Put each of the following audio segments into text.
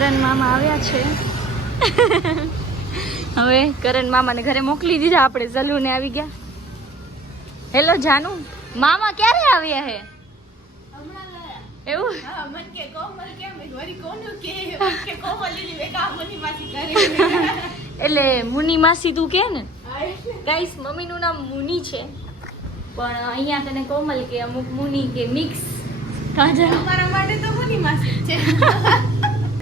કરણ મામા આવ્યા છે. હવે કરણ મામાને ઘરે મોકલી દીધા, આપણે સલૂને આવી ગયા. હેલો જાનુ, મામા ક્યારે આવ્યા હે? એવું એટલે મુની માસી તું કે ને ગાઈસ, મમ્મીનું નામ મુની છે પણ અહીંયા તને કોમલ કે અમુક મુની કે મિક્સ. મારા માટે તો મુની માસી છે.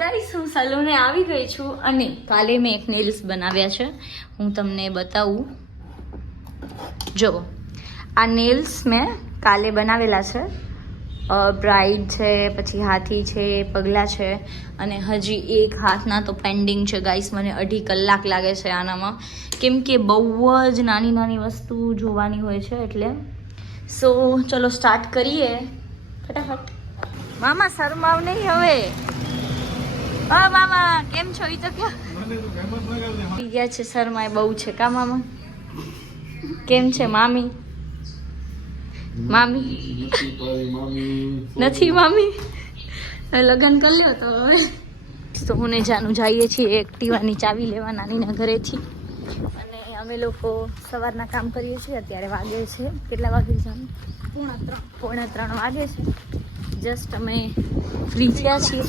ગાઈસ હું સલૂને આવી ગઈ છું અને કાલે મેં એક નેલ્સ બનાવ્યા છે. હું તમને બતાવું. જો આ નેલ્સ મેં કાલે બનાવેલા છે. બ્રાઇડ છે, પછી હાથી છે, પગલા છે અને હજી એક હાથના તો પેન્ડિંગ છે. ગાઈસ મને 2.5 કલાક લાગે છે આનામાં, કેમ કે બહુ જ નાની નાની વસ્તુ જોવાની હોય છે એટલે. સો ચલો સ્ટાર્ટ કરીએ ફટાફટ. મામા શરમાવ નહીં હવે. હા મામા કેમ છો? ઈ તો ક્યાં ગયા છે, શરમાય બહુ છે કા મામા? કેમ છે મામી? મામી નથી મામી, લગ્ન કરી લ્યો તો હવે. તો હું ને જાનું જઈએ છીએ એક્ટિવાની ચાવી લેવા નાનીના ઘરેથી અને અમે લોકો સવારના કામ કરીએ છીએ. અત્યારે વાગે છે કેટલા વાગે જાનું? 2:45 વાગે છે. જસ્ટ અમે ફ્રી થયા છીએ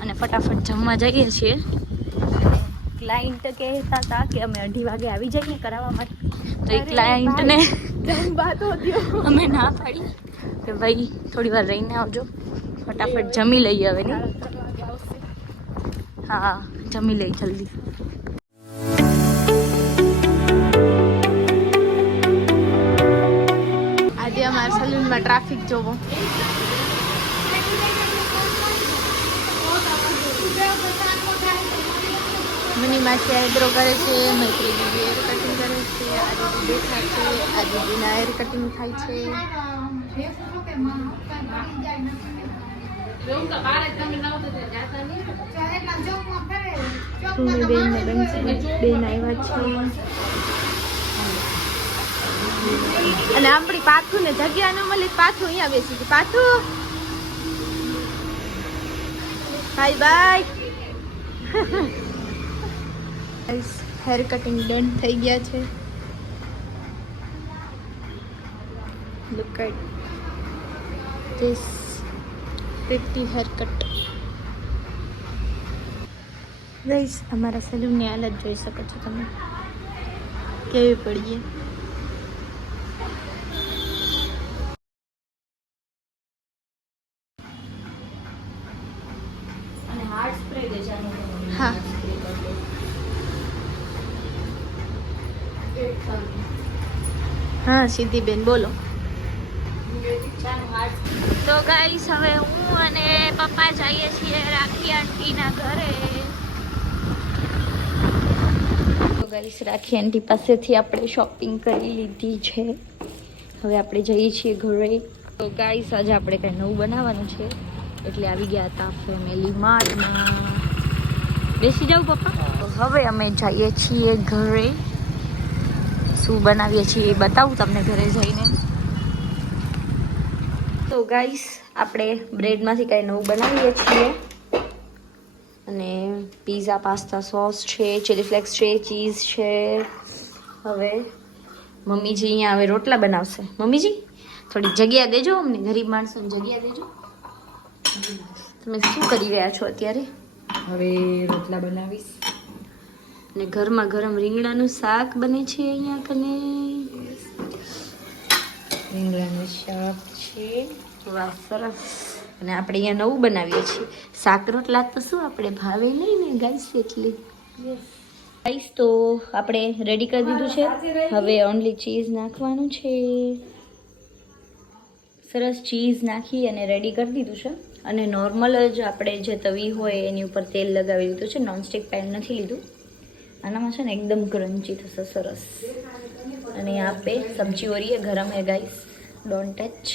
અને ફટાફટ જમવા જઈએ છીએ. ક્લાયન્ટ કહેતા હતા કે અમે 2:30 વાગે આવી જઈએ કરાવવા માટે, તો એ ક્લાયન્ટને અમે ના પાડી કે ભાઈ થોડી વાર રહીને આવજો, ફટાફટ જમી લઈએ હવે. નહીં હા જમી લઈ જલ્દી. આજે અમારા સલૂનમાં ટ્રાફિક જોવો. મની માસી આઈબ્રો કરે છે, મૈત્રી દીદી હેર કટિંગ કરે છે, આજે બેઠા છે, આજે દીના હેર કટિંગ થાય છે. બેન આવ્યા છે અને આપણી પાથું ને જગ્યા ન મળી, પાથું અહીંયા બેસી ગયું. પાથું bye bye. Hair cutting done થઈ ગયા છે. Look at this pretty hair cut. Guys અમારા સલૂનની હાલત જોઈ શકો છો તમે કેવી પડીએ. અને હાર્ડ સ્પ્રે દેજાનું. હા હા સીધી બેન બોલો. તો ગાઈસ હવે હું અને પપ્પા જઈએ છીએ રાખી આંટીના ઘરે. તો ગાઈસ રાખી આંટી પાસેથી આપણે શોપિંગ કરી લીધી છે. હવે આપણે જઈએ છીએ ઘરે. તો ગાઈસ આજે આપણે કંઈ નવું બનાવવાનું છે એટલે આવી ગયા હતા ફેમિલી માર્ટમાં. બેસી જાવ પપ્પા. તો હવે અમે જઈએ છીએ ઘરે. શું બનાવીએ છીએ એ બતાવું તમને ઘરે જઈને. તો ગાઈસ આપણે બ્રેડમાંથી કંઈ નવું બનાવીએ છીએ અને પીઝા પાસ્તા સોસ છે, ચીલી ફ્લેક્સ છે, ચીઝ છે. હવે મમ્મીજી અહીંયા હવે રોટલા બનાવશે. મમ્મીજી થોડી જગ્યા દેજો અમને, ગરીબ માણસોને જગ્યા દેજો. તમે શું કરી રહ્યા છો અત્યારે? હવે રોટલા બનાવીશ અને ગરમા ગરમ રીંગણાનું શાક બને છે અહીંયા કને. રીંગણાનું શાક છે. વાહ સરસ. અને આપણે અહીંયા નવું બનાવીએ છીએ શાક રોટલા. તો શું આપણે ભાવે નહીં ને ગાઈસ એટલે. ગાઈસ તો આપણે રેડી કરી દીધું છે. હવે ઓનલી ચીઝ નાખવાનું છે. સરસ ચીઝ નાખી અને રેડી કરી દીધું છે. અને નોર્મલ જ આપણે જે તવી હોય એની ઉપર તેલ લગાવી દીધું છે. નોનસ્ટિક પેન નથી લીધું. આનામાં છે ને એકદમ ક્રન્ચી થશે સરસ. અને यहाँ पे सब्जी हो रही है गरम है गाइस, डोंट टच.